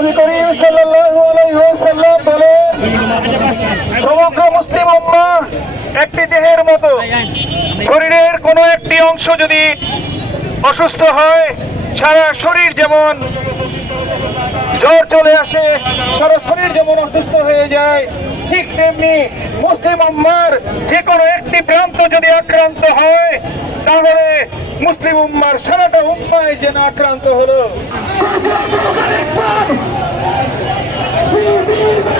নবী করিম সাল্লাল্লাহু সমগ্র মুসলিম উম্মাহ একটি দেহের মতো। শরীরের কোনো একটি অংশ যদি অসুস্থ হয়, সারা শরীর যেমন জ্বর চলে আসে, সারা শরীর যেমন অসুস্থ হয়ে যায়, ঠিক তেমনি মুসলিম উম্মার যে কোনো একটি প্রান্ত যদি আক্রান্ত হয়, তাহলে মুসলিম উম্মার সারাটা উম্মায় যেন আক্রান্ত হলো।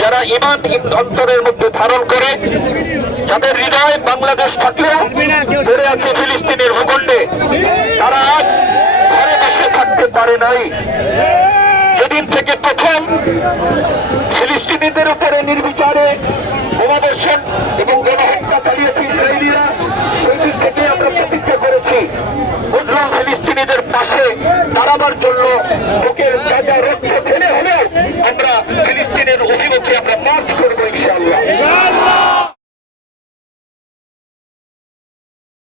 যারা ইমান অন্তরের মধ্যে ধারণ করে, যাদের হৃদয় বাংলাদেশ থাকলেও ধরে আছে ফিলিস্তিনের ভূখণ্ডে, তারা আজ ঘরে বসে থাকতে পারে নাই। যেদিন থেকে প্রথম ফিলিস্তিনিদের উপরে নির্বিচারে বোমাবর্ষণ এবং গণহত্যা চালিয়েছে ইসরায়েলিরা, সেদিন থেকে আমরা প্রতিজ্ঞা করেছি মুসলিম ফিলিস্তিনিদের পাশে দাঁড়াবার জন্য লোকের রাজা রক্ত